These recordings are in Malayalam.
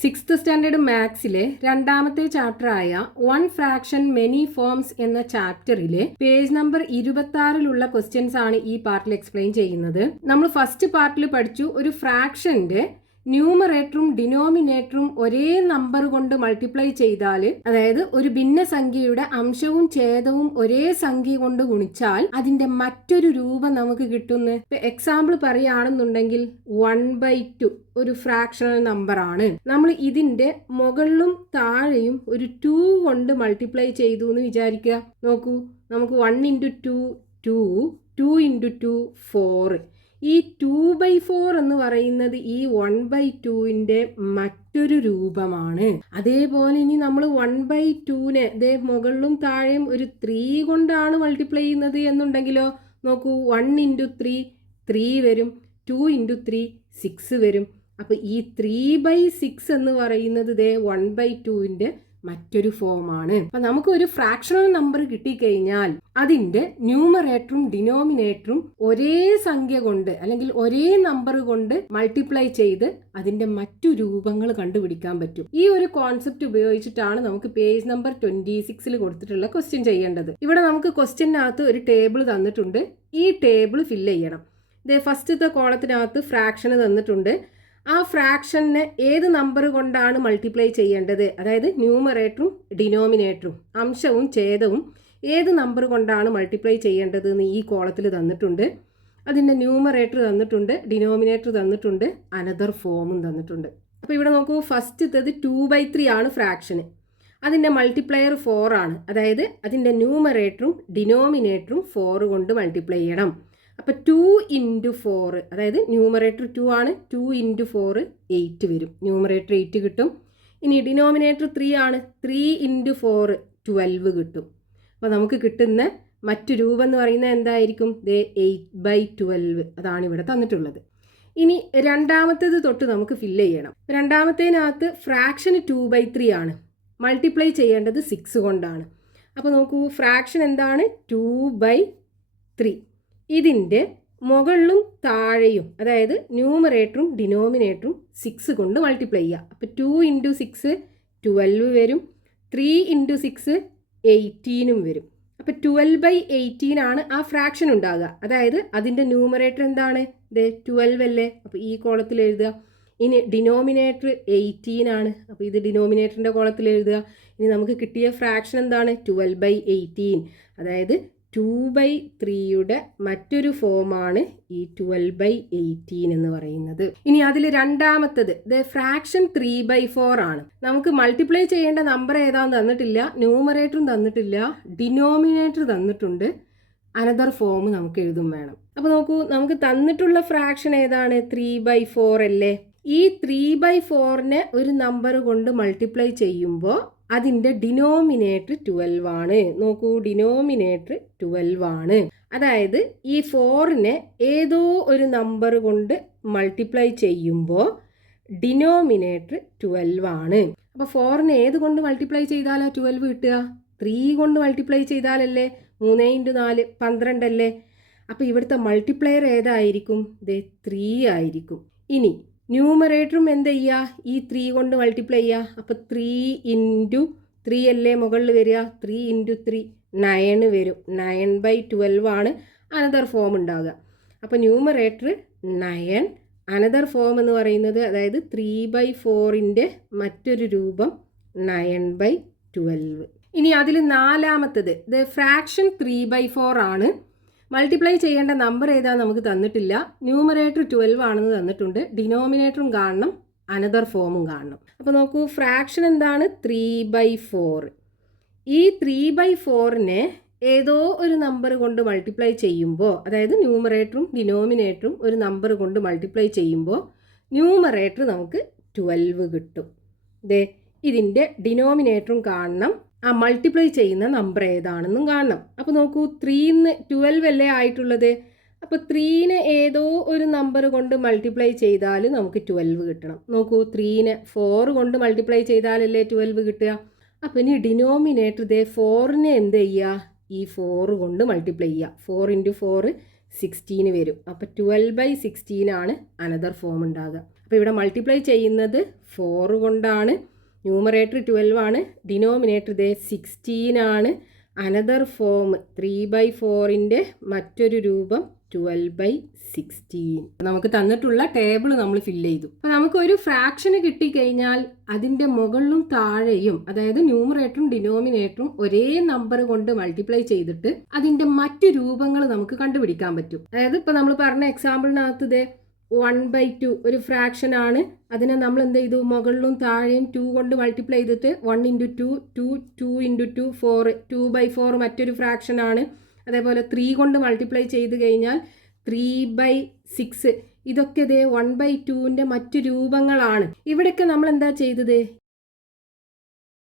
സിക്സ്ത് സ്റ്റാൻഡേർഡ് മാത്സിലെ രണ്ടാമത്തെ ചാപ്റ്ററായ വൺ ഫ്രാക്ഷൻ മെനി ഫോംസ് എന്ന ചാപ്റ്ററിലെ പേജ് നമ്പർ 26 ക്വസ്റ്റ്യൻസ് ആണ് ഈ പാർട്ടിൽ എക്സ്പ്ലെയിൻ ചെയ്യുന്നത്. നമ്മൾ ഫസ്റ്റ് പാർട്ടിൽ പഠിച്ചു ഒരു ഫ്രാക്ഷന്റെ ന്യൂമറേറ്ററും ഡിനോമിനേറ്ററും ഒരേ നമ്പർ കൊണ്ട് മൾട്ടിപ്ലൈ ചെയ്താൽ, അതായത് ഒരു ഭിന്നസംഖ്യയുടെ അംശവും ഛേദവും ഒരേ സംഖ്യ കൊണ്ട് ഗുണിച്ചാൽ അതിന്റെ മറ്റൊരു രൂപം നമുക്ക് കിട്ടുന്നു. ഇപ്പൊ എക്സാമ്പിൾ പറയുകയാണെന്നുണ്ടെങ്കിൽ 1/2 ഒരു ഫ്രാക്ഷണൽ നമ്പർ ആണ്. നമ്മൾ ഇതിന്റെ മുകളിലും താഴെയും ഒരു 2 കൊണ്ട് മൾട്ടിപ്ലൈ ചെയ്തു എന്ന് വിചാരിക്കുക. നോക്കൂ, നമുക്ക് 1 × 2 2, 2 × 2 4. ഈ 2/4 എന്ന് പറയുന്നത് ഈ 1/2ന്റെ മറ്റൊരു രൂപമാണ്. അതേപോലെ ഇനി നമ്മൾ 1/2നെ മുകളിലും താഴെയും ഒരു 3 കൊണ്ടാണ് മൾട്ടിപ്ലൈ ചെയ്യുന്നത് എന്നുണ്ടെങ്കിലോ, നോക്കൂ, 1 × 3 3 വരും, 2 × 3 6 വരും. അപ്പൊ ഈ 3/6 എന്ന് പറയുന്നത് 1/2ന്റെ മറ്റൊരു ഫോമാണ്. അപ്പൊ നമുക്ക് ഒരു ഫ്രാക്ഷണൽ നമ്പർ കിട്ടിക്കഴിഞ്ഞാൽ അതിന്റെ ന്യൂമറേറ്ററും ഡിനോമിനേറ്ററും ഒരേ സംഖ്യ കൊണ്ട് അല്ലെങ്കിൽ ഒരേ നമ്പർ കൊണ്ട് മൾട്ടിപ്ലൈ ചെയ്ത് അതിന്റെ മറ്റു രൂപങ്ങൾ കണ്ടുപിടിക്കാൻ പറ്റും. ഈ ഒരു കോൺസെപ്റ്റ് ഉപയോഗിച്ചിട്ടാണ് നമുക്ക് പേജ് നമ്പർ 26 കൊടുത്തിട്ടുള്ള ക്വസ്റ്റ്യൻ ചെയ്യേണ്ടത്. ഇവിടെ നമുക്ക് ക്വസ്റ്റ്യനകത്ത് ഒരു ടേബിൾ തന്നിട്ടുണ്ട്. ഈ ടേബിൾ ഫില്ല് ചെയ്യണം. ഫസ്റ്റത്തെ കോളത്തിനകത്ത് ഫ്രാക്ഷൻ തന്നിട്ടുണ്ട്. ആ ഫ്രാക്ഷനെ ഏത് നമ്പർ കൊണ്ടാണ് മൾട്ടിപ്ലൈ ചെയ്യേണ്ടത്, അതായത് ന്യൂമറേറ്ററും ഡിനോമിനേറ്ററും അംശവും ഛേദവും ഏത് നമ്പർ കൊണ്ടാണ് മൾട്ടിപ്ലൈ ചെയ്യേണ്ടത് എന്ന് ഈ കോളത്തിൽ തന്നിട്ടുണ്ട്. അതിൻ്റെ ന്യൂമറേറ്റർ തന്നിട്ടുണ്ട്, ഡിനോമിനേറ്റർ തന്നിട്ടുണ്ട്, അനദർ ഫോമും തന്നിട്ടുണ്ട്. അപ്പോൾ ഇവിടെ നോക്കൂ, ഫസ്റ്റത്തത് 2/3 ആണ് ഫ്രാക്ഷന്. അതിൻ്റെ മൾട്ടിപ്ലയർ 4 ആണ്, അതായത് അതിൻ്റെ ന്യൂമറേറ്ററും ഡിനോമിനേറ്ററും 4 കൊണ്ട് മൾട്ടിപ്ലൈ ചെയ്യണം. അപ്പോൾ 2 × 4, അതായത് ന്യൂമറേറ്റർ 2 ആണ്, 2 × 4 8 വരും. ന്യൂമറേറ്റർ 8 കിട്ടും. ഇനി ഡിനോമിനേറ്റർ 3 ആണ്, 3 × 4 12 കിട്ടും. അപ്പോൾ നമുക്ക് കിട്ടുന്ന മറ്റു രൂപം എന്ന് പറയുന്നത് എന്തായിരിക്കും? 8/12 അതാണ് ഇവിടെ തന്നിട്ടുള്ളത്. ഇനി രണ്ടാമത്തേത് തൊട്ട് നമുക്ക് ഫില്ല് ചെയ്യണം. രണ്ടാമത്തേനകത്ത് ഫ്രാക്ഷന് 2/3 ആണ്, മൾട്ടിപ്ലൈ ചെയ്യേണ്ടത് 6 കൊണ്ടാണ്. അപ്പോൾ നോക്കൂ, ഫ്രാക്ഷൻ എന്താണ്? 2/3. ഇതിൻ്റെ മുകളിലും താഴെയും, അതായത് ന്യൂമറേറ്ററും ഡിനോമിനേറ്ററും 6 കൊണ്ട് മൾട്ടിപ്ലൈ ചെയ്യുക. അപ്പോൾ 2 × 6 12 വരും, 3 × 6 18 വരും. അപ്പോൾ 12/18 ആണ് ആ ഫ്രാക്ഷൻ ഉണ്ടാകുക. അതായത് അതിൻ്റെ ന്യൂമറേറ്റർ എന്താണ്? 12 അല്ലേ? അപ്പോൾ ഈ കോളത്തിൽ എഴുതുക. ഇനി ഡിനോമിനേറ്റർ 18 ആണ്, അപ്പോൾ ഇത് ഡിനോമിനേറ്ററിൻ്റെ കോളത്തിൽ എഴുതുക. ഇനി നമുക്ക് കിട്ടിയ ഫ്രാക്ഷൻ എന്താണ്? 12/18. അതായത് 2/3യുടെ മറ്റൊരു ഫോമാണ് ഈ 12/18 എന്ന് പറയുന്നത്. ഇനി അതിൽ രണ്ടാമത്തത് ഫ്രാക്ഷൻ 3/4 ആണ്. നമുക്ക് മൾട്ടിപ്ലൈ ചെയ്യേണ്ട നമ്പർ ഏതാണെന്ന് തന്നിട്ടില്ല, ന്യൂമറേറ്ററും തന്നിട്ടില്ല, ഡിനോമിനേറ്റർ തന്നിട്ടുണ്ട്, അനദർ ഫോം നമുക്ക് എഴുതും വേണം. അപ്പോൾ നോക്കൂ, നമുക്ക് തന്നിട്ടുള്ള ഫ്രാക്ഷൻ ഏതാണ്? 3/4 അല്ലേ? ഈ 3/4നെ ഒരു നമ്പർ കൊണ്ട് മൾട്ടിപ്ലൈ ചെയ്യുമ്പോൾ അതിൻ്റെ ഡിനോമിനേറ്റർ 12 ആണ്. നോക്കൂ, ഡിനോമിനേറ്റർ 12 ആണ്. അതായത് ഈ 4നെ ഏതോ ഒരു നമ്പർ കൊണ്ട് മൾട്ടിപ്ലൈ ചെയ്യുമ്പോൾ ഡിനോമിനേറ്റർ 12 ആണ്. അപ്പോൾ 4നെ ഏത് കൊണ്ട് മൾട്ടിപ്ലൈ ചെയ്താലാ 12 കിട്ടുക? 3 കൊണ്ട് മൾട്ടിപ്ലൈ ചെയ്താലല്ലേ? 3 × 4 12 അല്ലേ? അപ്പോൾ ഇവിടുത്തെ മൾട്ടിപ്ലയർ ഏതായിരിക്കും? 3 ആയിരിക്കും. ഇനി ന്യൂമറേറ്ററും എന്ത് ചെയ്യുക? ഈ 3 കൊണ്ട് മൾട്ടിപ്ലൈ ചെയ്യുക. അപ്പോൾ 3 × 3 അല്ലേ മുകളിൽ വരിക? 3 × 3 9 വരും. 9/12 ആണ് അനദർ ഫോം ഉണ്ടാകുക. അപ്പോൾ ന്യൂമറേറ്റർ 9, അനദർ ഫോം എന്ന് പറയുന്നത്, അതായത് 3/4ൻ്റെ മറ്റൊരു രൂപം 9/12. ഇനി അതിൽ നാലാമത്തത് ഫ്രാക്ഷൻ 3/4 ആണ്. മൾട്ടിപ്ലൈ ചെയ്യേണ്ട നമ്പർ ഏതാണെന്ന് നമുക്ക് തന്നിട്ടില്ല, ന്യൂമറേറ്റർ 12 ആണെന്ന് തന്നിട്ടുണ്ട്, ഡിനോമിനേറ്ററും കാണണം, അനദർ ഫോമും കാണണം. അപ്പോൾ നോക്കൂ, ഫ്രാക്ഷൻ എന്താണ്? 3/4. ഈ 3/4നെ ഏതോ ഒരു നമ്പർ കൊണ്ട് മൾട്ടിപ്ലൈ ചെയ്യുമ്പോൾ, അതായത് ന്യൂമറേറ്ററും ഡിനോമിനേറ്ററും ഒരു നമ്പർ കൊണ്ട് മൾട്ടിപ്ലൈ ചെയ്യുമ്പോൾ ന്യൂമറേറ്റർ നമുക്ക് 12 കിട്ടും. ഇതിൻ്റെ ഡിനോമിനേറ്ററും കാണണം, ആ മൾട്ടിപ്ലൈ ചെയ്യുന്ന നമ്പർ ഏതാണെന്നും കാണണം. അപ്പോൾ നോക്കൂ, 3 × 12 അല്ലേ ആയിട്ടുള്ളത്? അപ്പോൾ 3നെ ഏതോ ഒരു നമ്പർ കൊണ്ട് മൾട്ടിപ്ലൈ ചെയ്താൽ നമുക്ക് 12 കിട്ടണം. നോക്കൂ, 3നെ 4 കൊണ്ട് മൾട്ടിപ്ലൈ ചെയ്താലല്ലേ 12 കിട്ടുക. അപ്പോൾ ഇനി ഡിനോമിനേറ്റർ 4നെ എന്ത് ചെയ്യുക? ഈ 4 കൊണ്ട് മൾട്ടിപ്ലൈ ചെയ്യുക. 4 × 4 16 വരും. അപ്പോൾ 12/16 ആണ് അനദർ ഫോം ഉണ്ടാകുക. അപ്പോൾ ഇവിടെ മൾട്ടിപ്ലൈ ചെയ്യുന്നത് 4 കൊണ്ടാണ്. ന്യൂമറേറ്റർ 12 ആണ്, ഡിനോമിനേറ്റർ ഇതേ 16 ആണ്. അനദർ ഫോം 3/4ൻ്റെ മറ്റൊരു രൂപം 12/16. നമുക്ക് തന്നിട്ടുള്ള ടേബിൾ നമ്മൾ ഫില്ല് ചെയ്തു. അപ്പോൾ നമുക്കൊരു ഫ്രാക്ഷന് കിട്ടിക്കഴിഞ്ഞാൽ അതിൻ്റെ മുകളിലും താഴെയും, അതായത് ന്യൂമറേറ്ററും ഡിനോമിനേറ്ററും ഒരേ നമ്പർ കൊണ്ട് മൾട്ടിപ്ലൈ ചെയ്തിട്ട് അതിൻ്റെ മറ്റു രൂപങ്ങൾ നമുക്ക് കണ്ടുപിടിക്കാൻ പറ്റും. അതായത് ഇപ്പോൾ നമ്മൾ പറഞ്ഞ എക്സാമ്പിളിനകത്ത് ഇതേ 1/2 ഒരു ഫ്രാക്ഷൻ ആണ്. അതിനെ നമ്മൾ എന്ത് ചെയ്തു, മുകളിലും താഴെയും 2 കൊണ്ട് മൾട്ടിപ്ലൈ ചെയ്തിട്ട് 1 × 2 2 2 × 2 4 2/4 മറ്റൊരു ഫ്രാക്ഷൻ ആണ്. അതേപോലെ 3 കൊണ്ട് മൾട്ടിപ്ലൈ ചെയ്ത് കഴിഞ്ഞാൽ 3/6. ഇതൊക്കെ ഇതേ 1/2ൻ്റെ മറ്റു രൂപങ്ങളാണ്. ഇവിടെയൊക്കെ നമ്മൾ എന്താ ചെയ്തത്,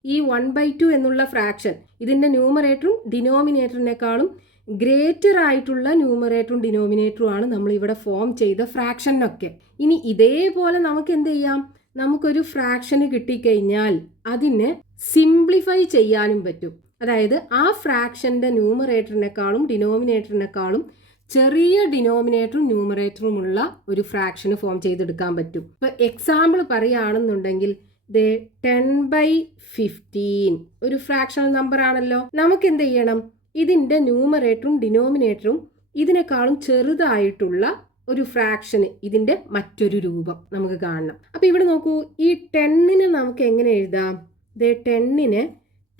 ഈ 1/2 എന്നുള്ള ഫ്രാക്ഷൻ ഇതിൻ്റെ ന്യൂമറേറ്ററും ഡിനോമിനേറ്ററിനേക്കാളും ഗ്രേറ്റർ ആയിട്ടുള്ള ന്യൂമറേറ്ററും ഡിനോമിനേറ്ററും ആണ് നമ്മൾ ഇവിടെ ഫോം ചെയ്ത ഫ്രാക്ഷനൊക്കെ. ഇനി ഇതേപോലെ നമുക്ക് എന്ത് ചെയ്യാം, നമുക്കൊരു ഫ്രാക്ഷന് കിട്ടിക്കഴിഞ്ഞാൽ അതിനെ സിംപ്ലിഫൈ ചെയ്യാനും പറ്റും. അതായത് ആ ഫ്രാക്ഷൻ്റെ ന്യൂമറേറ്ററിനേക്കാളും ഡിനോമിനേറ്ററിനേക്കാളും ചെറിയ ഡിനോമിനേറ്ററും ന്യൂമറേറ്ററുമുള്ള ഒരു ഫ്രാക്ഷന് ഫോം ചെയ്തെടുക്കാൻ പറ്റും. ഇപ്പോൾ എക്സാമ്പിൾ പറയുകയാണെന്നുണ്ടെങ്കിൽ 10/15 ഒരു ഫ്രാക്ഷണൽ നമ്പർ ആണല്ലോ. നമുക്ക് എന്ത് ചെയ്യണം, ഇതിൻ്റെ ന്യൂമറേറ്ററും ഡിനോമിനേറ്ററും ഇതിനേക്കാളും ചെറുതായിട്ടുള്ള ഒരു ഫ്രാക്ഷന്, ഇതിൻ്റെ മറ്റൊരു രൂപം നമുക്ക് കാണണം. അപ്പോൾ ഇവിടെ നോക്കൂ, ഈ 10നെ നമുക്ക് എങ്ങനെ എഴുതാം, 10നെ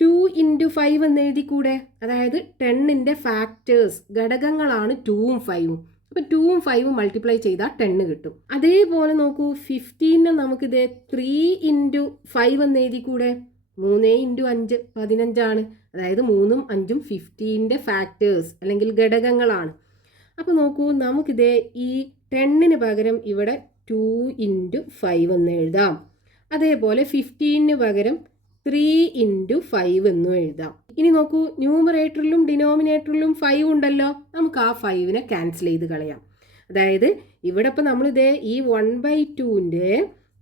2 × 5 എന്ന് എഴുതിക്കൂടെ. അതായത് 10ൻ്റെ ഫാക്ടേഴ്സ് ഘടകങ്ങളാണ് 2ഉം 5ഉം. അപ്പോൾ 2ഉം 5ഉം മൾട്ടിപ്ലൈ ചെയ്താൽ 10 കിട്ടും. അതേപോലെ നോക്കൂ, 15നെ നമുക്കിത് 3 × 5 എന്ന് എഴുതിക്കൂടെ. 3 × 5 15 അതായത് 3ഉം 5ഉം 15ൻ്റെ ഫാക്ടേഴ്സ് അല്ലെങ്കിൽ ഘടകങ്ങളാണ്. അപ്പോൾ നോക്കൂ, നമുക്കിതേ ഈ 10ന് പകരം ഇവിടെ 2 × 5 എന്ന് എഴുതാം. അതേപോലെ 15ന് പകരം 3 × 5 എന്നും എഴുതാം. ഇനി നോക്കൂ, ന്യൂമറേറ്ററിലും ഡിനോമിനേറ്ററിലും 5 ഉണ്ടല്ലോ. നമുക്ക് ആ 5നെ ക്യാൻസൽ ചെയ്ത് കളയാം. അതായത് ഇവിടെ ഇപ്പോൾ നമ്മളിതേ ഈ 1/2ൻ്റെ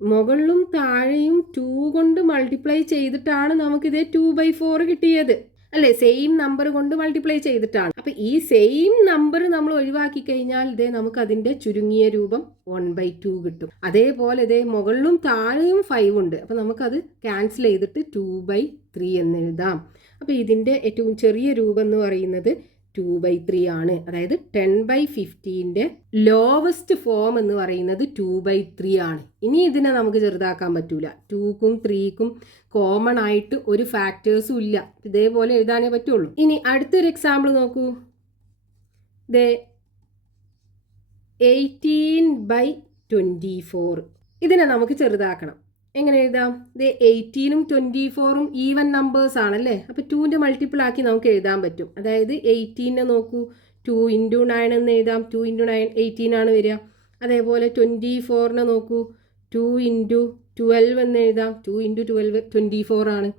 മുകളിലും താഴെയും 2 കൊണ്ട് മൾട്ടിപ്ലൈ ചെയ്തിട്ടാണ് നമുക്കിതേ 2/4 കിട്ടിയത് അല്ലേ. സെയിം നമ്പർ കൊണ്ട് മൾട്ടിപ്ലൈ ചെയ്തിട്ടാണ്. അപ്പം ഈ സെയിം നമ്പർ നമ്മൾ ഒഴിവാക്കി കഴിഞ്ഞാൽ ഇതേ നമുക്ക് അതിൻ്റെ ചുരുങ്ങിയ രൂപം 1/2 കിട്ടും. അതേപോലെ ഇതേ മുകളിലും താഴെയും 5 ഉണ്ട്. അപ്പം നമുക്കത് ക്യാൻസൽ ചെയ്തിട്ട് 2/3 എന്ന് എഴുതാം. അപ്പോൾ ഇതിൻ്റെ ഏറ്റവും ചെറിയ രൂപം എന്ന് പറയുന്നത് 2/3 ആണ്. അതായത് 10/15ൻ്റെ ലോവസ്റ്റ് ഫോം എന്ന് പറയുന്നത് 2/3 ആണ്. ഇനി ഇതിനെ നമുക്ക് ചെറുതാക്കാൻ പറ്റൂല. 2ക്കും 3ക്കും കോമൺ ആയിട്ട് ഒരു ഫാക്ടേഴ്സും ഇല്ല. ഇതേപോലെ എഴുതാനേ പറ്റുള്ളൂ. ഇനി അടുത്തൊരു എക്സാമ്പിൾ നോക്കൂ, 18/24. ഇതിനെ നമുക്ക് ചെറുതാക്കണം. എങ്ങനെ എഴുതാം, 18ഉം 24ഉം ഈവൻ നമ്പേഴ്സ് ആണല്ലേ. അപ്പോൾ 2ൻ്റെ മൾട്ടിപ്പിൾ ആക്കി നമുക്ക് എഴുതാൻ പറ്റും. അതായത് 18നെ നോക്കൂ, 2 × 9 എന്ന് എഴുതാം. 2 × 9 18 ആണ് വരിക. അതേപോലെ 24നെ നോക്കൂ, 2 × 12 എന്ന് എഴുതാം. 2 × 12 24 ആണ്.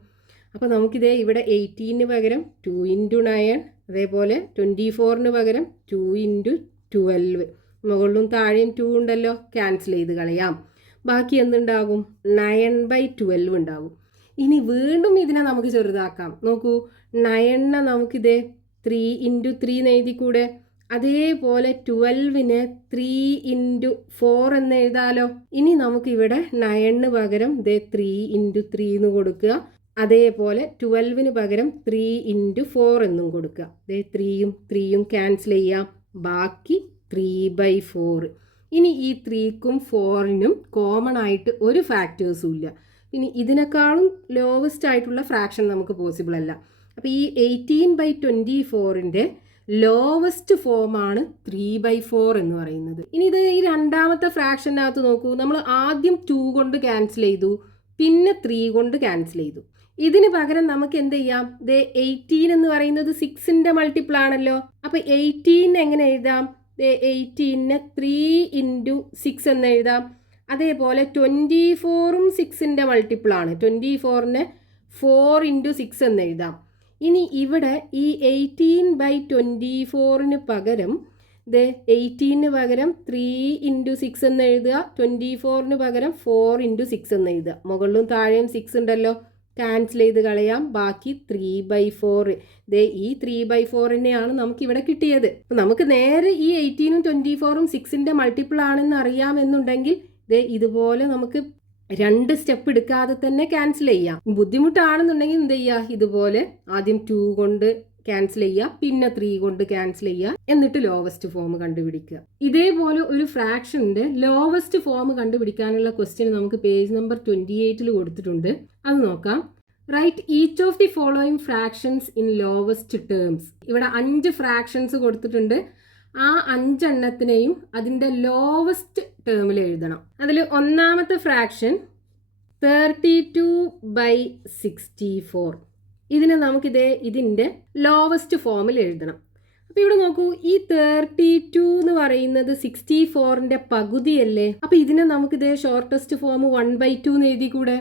അപ്പോൾ നമുക്കിതേ ഇവിടെ 18ന് പകരം 2 × 9, അതേപോലെ 24ന് പകരം 2 × 12. മുകളിലും താഴെയും 2 ഉണ്ടല്ലോ, ക്യാൻസൽ ചെയ്ത് കളയാം. ബാക്കി എന്തുണ്ടാകും, 9/12 ഉണ്ടാകും. ഇനി വീണ്ടും ഇതിനെ നമുക്ക് ചെറുതാക്കാം. നോക്കൂ, 9നെ നമുക്കിതേ 3 × 3 എന്ന് എഴുതിക്കൂടെ. അതേപോലെ 12നെ 3 × 4 എന്ന് എഴുതാലോ. ഇനി നമുക്കിവിടെ 9ന് പകരം 3 × 3 എന്ന് കൊടുക്കുക. അതേപോലെ 12ന് പകരം 3 × 4 എന്നും കൊടുക്കുക. 3യും 3യും ക്യാൻസൽ ചെയ്യാം. ബാക്കി 3/4. ഇനി ഈ 3ക്കും 4നും കോമൺ ആയിട്ട് ഒരു ഫാക്ടേഴ്സും ഇല്ല. ഇനി ഇതിനേക്കാളും ലോവസ്റ്റ് ആയിട്ടുള്ള ഫ്രാക്ഷൻ നമുക്ക് പോസിബിൾ അല്ല. അപ്പോൾ ഈ 18/24ൻ്റെ ലോവസ്റ്റ് ഫോമാണ് 3/4 എന്ന് പറയുന്നത്. ഇനി ഇത് ഈ രണ്ടാമത്തെ ഫ്രാക്ഷനകത്ത് നോക്കൂ, നമ്മൾ ആദ്യം 2 കൊണ്ട് ക്യാൻസൽ ചെയ്തു, പിന്നെ 3 കൊണ്ട് ക്യാൻസൽ ചെയ്തു. ഇതിന് പകരം നമുക്ക് എന്ത് ചെയ്യാം, 18 എന്ന് പറയുന്നത് 6ൻ്റെ മൾട്ടിപ്പിൾ ആണല്ലോ. അപ്പോൾ 18 എങ്ങനെ എഴുതാം, 18നെ 3 × 6 എന്ന് എഴുതാം. അതേപോലെ 24ഉം 6ൻ്റെ മൾട്ടിപ്പിൾ ആണ്. 24നെ 4 × 6 എന്ന് എഴുതാം. ഇനി ഇവിടെ ഈ 18/24ന് പകരം 18ന് പകരം 3 × 6 എന്ന് എഴുതുക. 24ന് പകരം 4 × 6 എന്ന് എഴുതുക. മുകളിലും താഴെയും 6 ഉണ്ടല്ലോ, ക്യാൻസൽ ചെയ്ത് കളയാം. ബാക്കി 3/4. ഈ 3/4നെയാണ് നമുക്ക് ഇവിടെ കിട്ടിയത്. അപ്പം നമുക്ക് നേരെ ഈ 18ഉം 24ഉം 6ൻ്റെ മൾട്ടിപ്പിൾ ആണെന്ന് അറിയാമെന്നുണ്ടെങ്കിൽ ഇതുപോലെ നമുക്ക് 2 സ്റ്റെപ്പ് എടുക്കാതെ തന്നെ ക്യാൻസൽ ചെയ്യാം. ബുദ്ധിമുട്ടാണെന്നുണ്ടെങ്കിൽ എന്ത് ചെയ്യുക, ഇതുപോലെ ആദ്യം 2 കൊണ്ട് ക്യാൻസൽ ചെയ്യുക, പിന്നെ 3 കൊണ്ട് ക്യാൻസൽ ചെയ്യുക, എന്നിട്ട് ലോവസ്റ്റ് ഫോം കണ്ടുപിടിക്കുക. ഇതേപോലെ ഒരു ഫ്രാക്ഷന്റെ ലോവസ്റ്റ് ഫോം കണ്ടുപിടിക്കാനുള്ള ക്വസ്റ്റ്യൻ നമുക്ക് പേജ് നമ്പർ 28 കൊടുത്തിട്ടുണ്ട്. അത് നോക്കാം. Write each of the following fractions in lowest terms. ഇവിടെ 5 ഫ്രാക്ഷൻസ് കൊടുത്തിട്ടുണ്ട്. ആ 5 എണ്ണത്തിനെയും അതിൻ്റെ ലോവസ്റ്റ് ടേമിൽ എഴുതണം. അതിൽ ഒന്നാമത്തെ ഫ്രാക്ഷൻ 32/64. ഇതിനെ നമുക്കിത് ഇതിൻ്റെ ലോവസ്റ്റ് ഫോമിൽ എഴുതണം. അപ്പോൾ ഇവിടെ നോക്കൂ, ഈ 32 എന്ന് പറയുന്നത് 64ന്റെ പകുതിയല്ലേ. അപ്പോൾ ഇതിനെ നമുക്കിത് ഷോർട്ടസ്റ്റ് ഫോം 1/2 എന്ന് എഴുതിക്കൂടെ.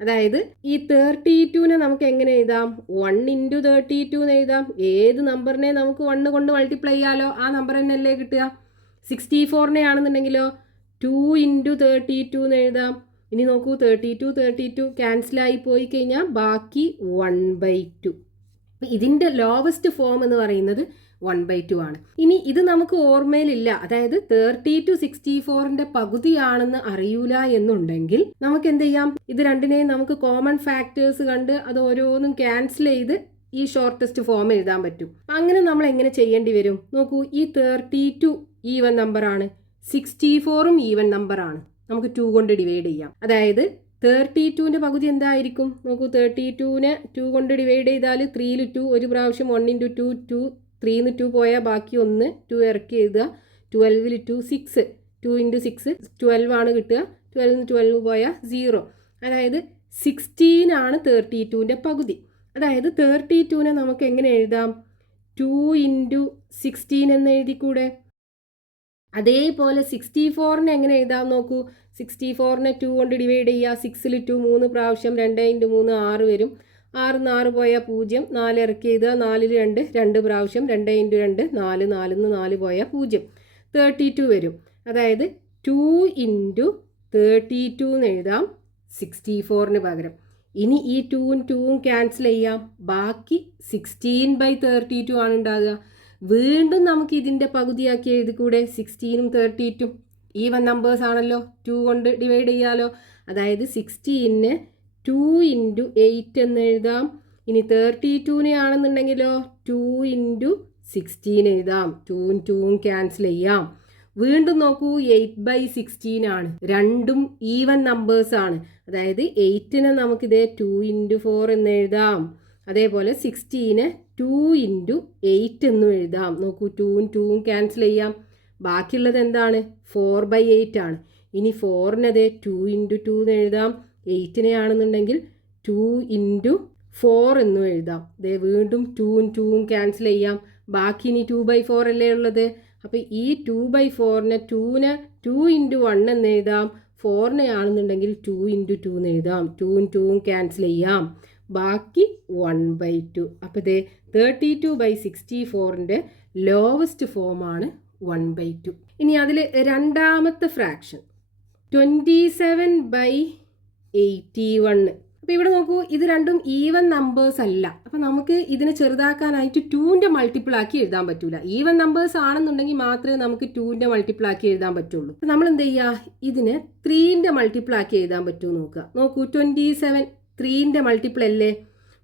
അതായത് ഈ 32നെ നമുക്ക് എങ്ങനെ എഴുതാം, 1 × 32 എന്ന് എഴുതാം. ഏത് നമ്പറിനെ നമുക്ക് 1 കൊണ്ട് മൾട്ടിപ്ലൈ ചെയ്യാലോ, ആ നമ്പർ തന്നെയല്ലേ കിട്ടുക. 64നെ ആണെന്നുണ്ടെങ്കിലോ 2 × 32 എന്ന് എഴുതാം. ഇനി നോക്കൂ, 32 ക്യാൻസലായി പോയി കഴിഞ്ഞാൽ ബാക്കി 1/2. ഇതിൻ്റെ ലോവസ്റ്റ് ഫോം എന്ന് പറയുന്നത് 1/2 ആണ്. ഇനി ഇത് നമുക്ക് ഓർമ്മയിലില്ല, അതായത് 30 to 64ന്റെ പകുതിയാണെന്ന് അറിയൂല എന്നുണ്ടെങ്കിൽ നമുക്ക് എന്ത് ചെയ്യാം, ഇത് രണ്ടിനെയും നമുക്ക് കോമൺ ഫാക്ടേഴ്സ് കണ്ട് അത് ഓരോന്നും ക്യാൻസൽ ചെയ്ത് ഈ ഷോർട്ടസ്റ്റ് ഫോം എഴുതാൻ പറ്റും. അങ്ങനെ നമ്മൾ എങ്ങനെ ചെയ്യേണ്ടി വരും നോക്കൂ. ഈ 32 ഈവൻ നമ്പറാണ്, 64ഉം ഈവൻ നമ്പറാണ്. നമുക്ക് 2 കൊണ്ട് ഡിവൈഡ് ചെയ്യാം. അതായത് 32ന്റെ പകുതി എന്തായിരിക്കും നോക്കൂ. 32നെ 2 കൊണ്ട് ഡിവൈഡ് ചെയ്താൽ 3ൽ 2 ഒരു പ്രാവശ്യം, 1 × 2 2, 3ന്ന് 2 പോയാൽ ബാക്കി 1, 2 ഇറക്കി എഴുതുക. 12ൽ 2 6, 2 × 6 12 ആണ് കിട്ടുക. 12ന്ന് 12 പോയാൽ 0. അതായത് 16 ആണ് 32ന്റെ പകുതി. അതായത് 32നെ നമുക്ക് എങ്ങനെ എഴുതാം, 2 × 16 എന്ന് എഴുതിക്കൂടെ. അതേപോലെ 64നെ എങ്ങനെ എഴുതാം നോക്കൂ. 64നെ 2 കൊണ്ട് ഡിവൈഡ് ചെയ്യുക. 6ൽ 2 3 പ്രാവശ്യം, 2 × 3 6 വരും. 6ന്ന് 6 പോയാൽ 0, 4 ഇറക്കി എഴുതുക. 4ൽ 2 പ്രാവശ്യം, 2 × 2 4, 4ന്ന് 4 പോയാൽ 0, 32 വരും. അതായത് 2 × 32 എന്ന് എഴുതാം 64ന് പകരം. ഇനി ഈ 2ഉം 2ഉം ക്യാൻസൽ ചെയ്യാം. ബാക്കി 16/32 ആണ് ഉണ്ടാകുക. വീണ്ടും നമുക്ക് ഇതിൻ്റെ പകുതിയാക്കി എഴുതിക്കൂടെ. 16ഉം 32ഉം ഈവൻ നമ്പേഴ്സ് ആണല്ലോ, 2 കൊണ്ട് ഡിവൈഡ് ചെയ്യാലോ. അതായത് 16നെ 2 × 8 എന്ന് എഴുതാം. ഇനി 32നെ ആണെന്നുണ്ടെങ്കിലോ 2 × 16 എഴുതാം. 2ഉം 2ഉം ക്യാൻസൽ ചെയ്യാം. വീണ്ടും നോക്കൂ, 8/16 ആണ്. രണ്ടും ഈവൻ നമ്പേഴ്സ് ആണ്. അതായത് 8നെ നമുക്കിത് 2 × 4 എന്ന് എഴുതാം. അതേപോലെ 16നെ 2 × 8 എന്നും എഴുതാം. നോക്കൂ, 2ഉം 2ഉം ക്യാൻസൽ ചെയ്യാം. ബാക്കിയുള്ളത് എന്താണ്, 4/8 ആണ്. ഇനി 4നെ 2 × 2 എന്ന് എഴുതാം. 8നെ ആണെന്നുണ്ടെങ്കിൽ 2 × 4 എന്നും എഴുതാം. വീണ്ടും 2ഉം 2ഉം ക്യാൻസൽ ചെയ്യാം. ബാക്കി ഇനി 2/4 അല്ലേ ഉള്ളത്. അപ്പോൾ ഈ 2/4നെ 2നെ 2 × 1 എന്ന് എഴുതാം. 4നെ ആണെന്നുണ്ടെങ്കിൽ 2 × 2 എന്ന് എഴുതാം. 2ഉം 2ഉം ക്യാൻസൽ ചെയ്യാം. ബാക്കി 1/2. അപ്പോൾ 32/64ന്റെ ലോവസ്റ്റ് ഫോമാണ് 1/2. ഇനി അതിൽ രണ്ടാമത്തെ ഫ്രാക്ഷൻ 27/81. അപ്പോൾ ഇവിടെ നോക്കൂ, ഇത് രണ്ടും ഈവൻ നമ്പേഴ്സ് അല്ല. അപ്പോൾ നമുക്ക് ഇതിനെ ചെറുതാക്കാനായിട്ട് 2ന്റെ മൾട്ടിപ്പിൾ ആക്കി എഴുതാൻ പറ്റൂല. ഈവൻ നമ്പേഴ്സ് ആണെന്നുണ്ടെങ്കിൽ മാത്രമേ നമുക്ക് 2ന്റെ മൾട്ടിപ്പിൾ ആക്കി എഴുതാൻ പറ്റുള്ളൂ. അപ്പോൾ നമ്മൾ എന്ത് ചെയ്യുക, ഇതിനെ 3ന്റെ മൾട്ടിപ്പിൾ ആക്കി എഴുതാൻ പറ്റുമോ നോക്കൂ. 27 3ന്റെ മൾട്ടിപ്പിൾ അല്ലേ.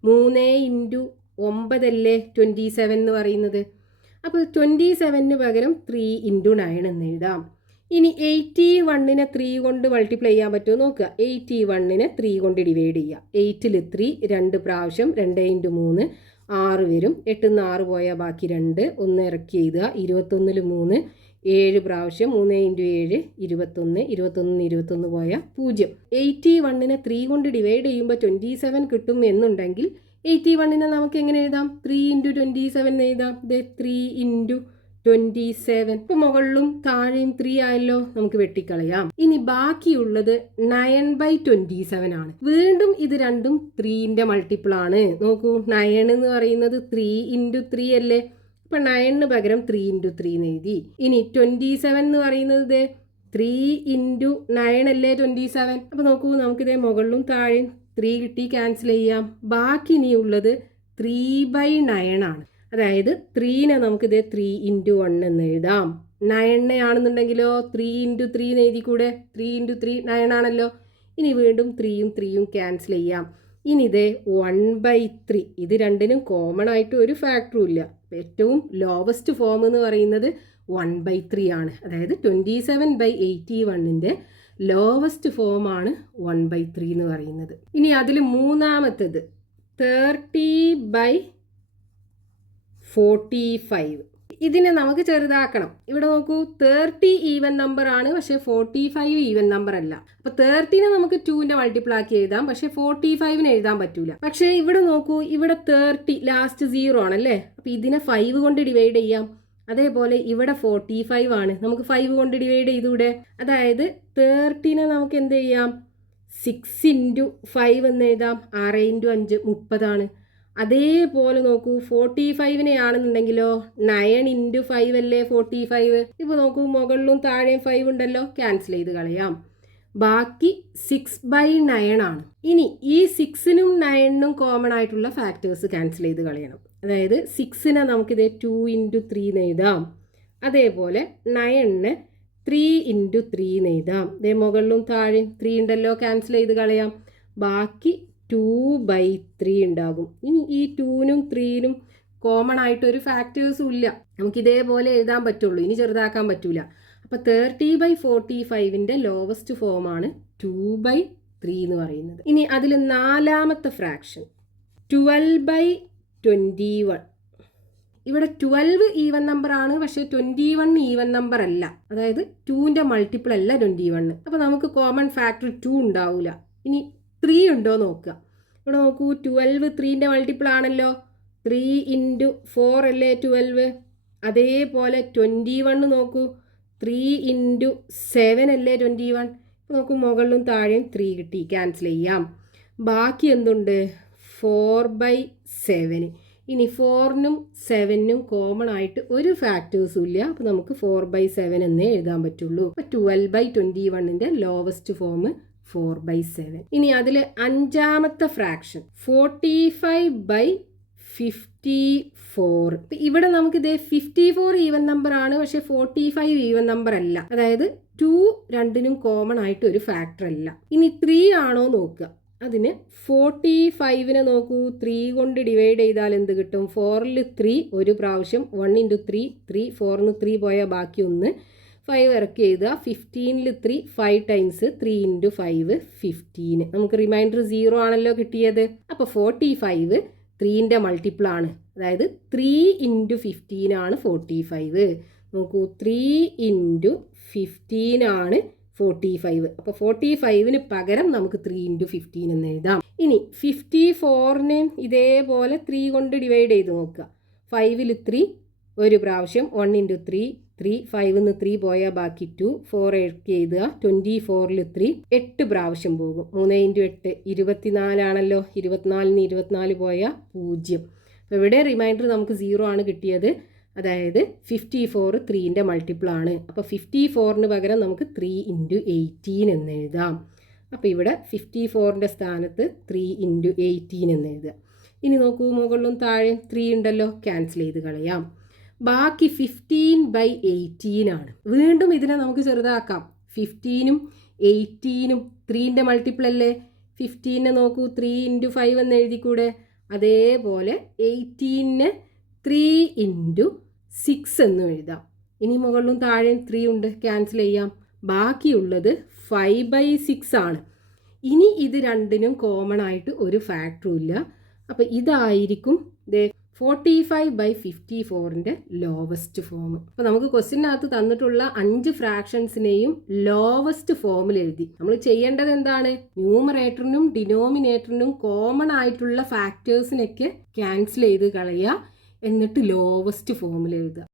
3 × 9 അല്ലേ 27 എന്ന് പറയുന്നത്. അപ്പോൾ 27ന് പകരം 3 × 9 എന്ന് എഴുതാം. ഇനി 81നെ 3 കൊണ്ട് മൾട്ടിപ്ലൈ ചെയ്യാൻ പറ്റുമോ നോക്കുക. 81നെ 3 കൊണ്ട് ഡിവൈഡ് ചെയ്യുക. 8ൽ 3 2 പ്രാവശ്യം, 2 × 3 6 വരും. 8ന്ന് 6 പോയാൽ ബാക്കി 2, 1 ഇറക്കി എഴുതുക. 21ൽ 3 7 പ്രാവശ്യം, 3 × 7 21, 21ന്ന് 21 പോയാൽ 0. 81നെ 3 കൊണ്ട് ഡിവൈഡ് ചെയ്യുമ്പോൾ 27 കിട്ടും എന്നുണ്ടെങ്കിൽ 81നെ നമുക്ക് എങ്ങനെ എഴുതാം, 3 × 27 എഴുതാം. 3 × 27. ഇപ്പോൾ മുകളിലും താഴെയും 3 ആയല്ലോ, നമുക്ക് വെട്ടിക്കളയാം. ഇനി ബാക്കിയുള്ളത് 9/27 ആണ്. വീണ്ടും ഇത് രണ്ടും 3ന്റെ മൾട്ടിപ്പിൾ ആണ്. നോക്കൂ, 9 എന്ന് പറയുന്നത് 3 × 3 അല്ലേ. അപ്പം 9ന് പകരം 3 × 3 എന്ന് എഴുതി. ഇനി 27 എന്ന് പറയുന്നത് 3 × 9 അല്ലേ 27. അപ്പോൾ നോക്കൂ, നമുക്കിതേ മുകളിലും താഴെയും 3 കിട്ടി, ക്യാൻസൽ ചെയ്യാം. ബാക്കി ഇനിയുള്ളത് 3/9 ആണ്. അതായത് 3നെ നമുക്കിത് 3 × 1 എന്ന് എഴുതാം. 9 ആണെന്നുണ്ടെങ്കിലോ 3 ഇൻറ്റു 3 എന്ന് എഴുതി കൂടെ. 3 ഇൻറ്റു 3 9 ആണല്ലോ. ഇനി വീണ്ടും 3യും 3യും ക്യാൻസൽ ചെയ്യാം. ഇനി ഇത് 1/3. ഇത് രണ്ടിനും കോമൺ ആയിട്ട് ഒരു ഫാക്ടറും ഇല്ല. ഏറ്റവും ലോവസ്റ്റ് ഫോം എന്ന് പറയുന്നത് 1/3 ആണ്. അതായത് 27/81ൻ്റെ ലോവസ്റ്റ് ഫോമാണ് 1/3 എന്ന് പറയുന്നത്. ഇനി അതിൽ മൂന്നാമത്തേത് 30/45. ഇതിനെ നമുക്ക് ചെറുതാക്കണം. ഇവിടെ നോക്കൂ, 30 ഈവൻ നമ്പർ ആണ്, പക്ഷേ 45 ഈവൻ നമ്പർ അല്ല. അപ്പോൾ 30നെ നമുക്ക് 2ന്റെ മൾട്ടിപ്പിൾ ആക്കി എഴുതാം, പക്ഷേ 45ന് എഴുതാൻ പറ്റൂല. പക്ഷേ ഇവിടെ നോക്കൂ, ഇവിടെ 30 ലാസ്റ്റ് 0 ആണല്ലേ. അപ്പോൾ ഇതിനെ 5 കൊണ്ട് ഡിവൈഡ് ചെയ്യാം. അതേപോലെ ഇവിടെ 45 ആണ്, നമുക്ക് 5 കൊണ്ട് ഡിവൈഡ് ചെയ്തൂടെ. അതായത് 30നെ നമുക്ക് എന്ത് ചെയ്യാം, 6 ഇൻറ്റു 5 എന്ന് എഴുതാം. 6 ഇൻറ്റു 5 30 ആണ്. അതേപോലെ നോക്കൂ, 45നെ ആണെന്നുണ്ടെങ്കിലോ 9 ഇൻറ്റു 5 അല്ലേ 45. ഇപ്പോൾ നോക്കൂ, മുകളിലും താഴെയും 5 ഉണ്ടല്ലോ, ക്യാൻസൽ ചെയ്ത് കളയാം. ബാക്കി 6/9 ആണ്. ഇനി ഈ 6നും 9നും കോമൺ ആയിട്ടുള്ള ഫാക്ടേഴ്സ് ക്യാൻസൽ ചെയ്ത് കളയണം. അതായത് 6നെ നമുക്കിത് 2 ഇൻറ്റു 3 എന്ന് എഴുതാം. അതേപോലെ 9നെ 3 ഇൻറ്റു 3 എന്ന് എഴുതാം. ഇതേ മുകളിലും താഴെയും 3 ഉണ്ടല്ലോ, ക്യാൻസൽ ചെയ്ത് കളയാം. ബാക്കി 2/3 ഉണ്ടാകും. ഇനി ഈ 2നും 3നും കോമൺ ആയിട്ട് ഒരു ഫാക്ടേഴ്സും ഇല്ല. നമുക്ക് ഇതേപോലെ എഴുതാൻ പറ്റുള്ളൂ, ഇനി ചെറുതാക്കാൻ പറ്റൂല. അപ്പോൾ 30/45ൻ്റെ ലോവസ്റ്റ് ഫോമാണ് 2/3 എന്ന് പറയുന്നത്. ഇനി അതിൽ നാലാമത്തെ ഫ്രാക്ഷൻ 12/21. ഇവിടെ 12 ഈവൻ നമ്പർ ആണ്, പക്ഷേ 21 ഈവൻ നമ്പർ അല്ല. അതായത് 2ൻ്റെ മൾട്ടിപ്പിൾ അല്ല 21. അപ്പോൾ നമുക്ക് കോമൺ ഫാക്ടർ 2 ഉണ്ടാവില്ല. ഇനി 3 ഉണ്ടോ നോക്കുക. ഇവിടെ നോക്കൂ, 12 3ൻ്റെ മൾട്ടിപ്പിൾ ആണല്ലോ. 3 ഇൻറ്റു 4 അല്ലേ 12. അതേപോലെ 21 നോക്കൂ, 3 ഇൻറ്റു 7 അല്ലേ 21. നോക്കൂ, മുകളിലും താഴെയും 3 കിട്ടി, ക്യാൻസൽ ചെയ്യാം. ബാക്കി എന്തുണ്ട്, 4/7. ഇനി 4നും 7നും കോമൺ ആയിട്ട് ഒരു ഫാക്ടേഴ്സും ഇല്ല. അപ്പോൾ നമുക്ക് 4/7 എന്നേ എഴുതാൻ പറ്റുള്ളൂ. അപ്പോൾ 12/21ൻ്റെ ലോവസ്റ്റ് ഫോം 4/7. ഇനി അതിൽ അഞ്ചാമത്തെ ഫ്രാക്ഷൻ 45/54. ഇവിടെ നമുക്ക് ഇതേ 54 ഈവൻ നമ്പർ ആണ്, പക്ഷേ 45 ഈവൻ നമ്പർ അല്ല. അതായത് 2 രണ്ടിനും കോമൺ ആയിട്ട് ഒരു ഫാക്ടർ അല്ല. ഇനി 3 ആണോ നോക്കുക. അതിന് 45നെ നോക്കൂ, 3 കൊണ്ട് ഡിവൈഡ് ചെയ്താൽ എന്ത് കിട്ടും. 4ൽ 3 ഒരു പ്രാവശ്യം, 1 ഇൻറ്റു 3 3, 4ന് 3 പോയാൽ ബാക്കി 1, 5 ഇറക്കി എഴുതുക. 15ൽ 3 5 ടൈംസ് 3 ഇൻറ്റു 5 15. നമുക്ക് റിമൈൻഡർ 0 ആണല്ലോ കിട്ടിയത്. അപ്പോൾ 45 3ൻ്റെ മൾട്ടിപ്പിൾ ആണ്. അതായത് 3 ഇൻറ്റു 15 ആണ് 45. നോക്കൂ, 3 ഇൻറ്റു 15 ആണ് 45. അപ്പോൾ 45ന് പകരം നമുക്ക് 3 ഇൻറ്റു 15 എന്ന് എഴുതാം. ഇനി 54നെ ഇതേപോലെ 3 കൊണ്ട് ഡിവൈഡ് ചെയ്ത് നോക്കുക. 5ൽ 3 ഒരു പ്രാവശ്യം, 1 ഇൻറ്റു 3 3, 5ന്ന് 3 പോയാൽ ബാക്കി 2, 4 ഇറക്കി എഴുതുക. 24ൽ 3 8 പ്രാവശ്യം പോകും. 3 ഇൻറ്റു 8 24 ആണല്ലോ. 24ന് 24 പോയാൽ 0. അപ്പോൾ ഇവിടെ റിമൈൻഡർ നമുക്ക് 0 ആണ് കിട്ടിയത്. അതായത് 54 3ൻ്റെ മൾട്ടിപ്പിൾ ആണ്. അപ്പോൾ 54ന് പകരം നമുക്ക് 3 ഇൻറ്റു 18 എന്ന് എഴുതാം. അപ്പോൾ ഇവിടെ 54ൻ്റെ സ്ഥാനത്ത് 3 ഇൻറ്റു 18 എന്ന് എഴുതുക. ഇനി നോക്കൂ, മുകളിലും താഴെ 3 ഉണ്ടല്ലോ, ക്യാൻസൽ ചെയ്ത് കളയാം. ബാക്കി 15/18 ആണ്. വീണ്ടും ഇതിനെ നമുക്ക് ചെറുതാക്കാം. 15നും 18നും 3ൻ്റെ മൾട്ടിപ്പിൾ അല്ലേ. 15നെ നോക്കൂ, 3 ഇൻറ്റു 5 എന്ന് എഴുതിക്കൂടെ. അതേപോലെ 18നെ 3 ഇൻറ്റു 6 എന്നും എഴുതാം. ഇനി മുകളിലും താഴെയും 3 ഉണ്ട്, ക്യാൻസൽ ചെയ്യാം. ബാക്കിയുള്ളത് 5/6 ആണ്. ഇനി ഇത് രണ്ടിനും കോമൺ ആയിട്ട് ഒരു ഫാക്ടറും ഇല്ല. അപ്പോൾ ഇതായിരിക്കും 45/54ൻ്റെ ലോവസ്റ്റ് ഫോം. അപ്പോൾ നമുക്ക് ക്വസ്റ്റ്യനകത്ത് തന്നിട്ടുള്ള 5 ഫ്രാക്ഷൻസിനെയും ലോവസ്റ്റ് ഫോമിൽ എഴുതി. നമ്മൾ ചെയ്യേണ്ടത് എന്താണ്, ന്യൂമറേറ്ററിനും ഡിനോമിനേറ്ററിനും കോമൺ ആയിട്ടുള്ള ഫാക്ടേഴ്സിനൊക്കെ ക്യാൻസൽ ചെയ്ത് കളയുക, എന്നിട്ട് ലോവസ്റ്റ് ഫോമിൽ എഴുതുക.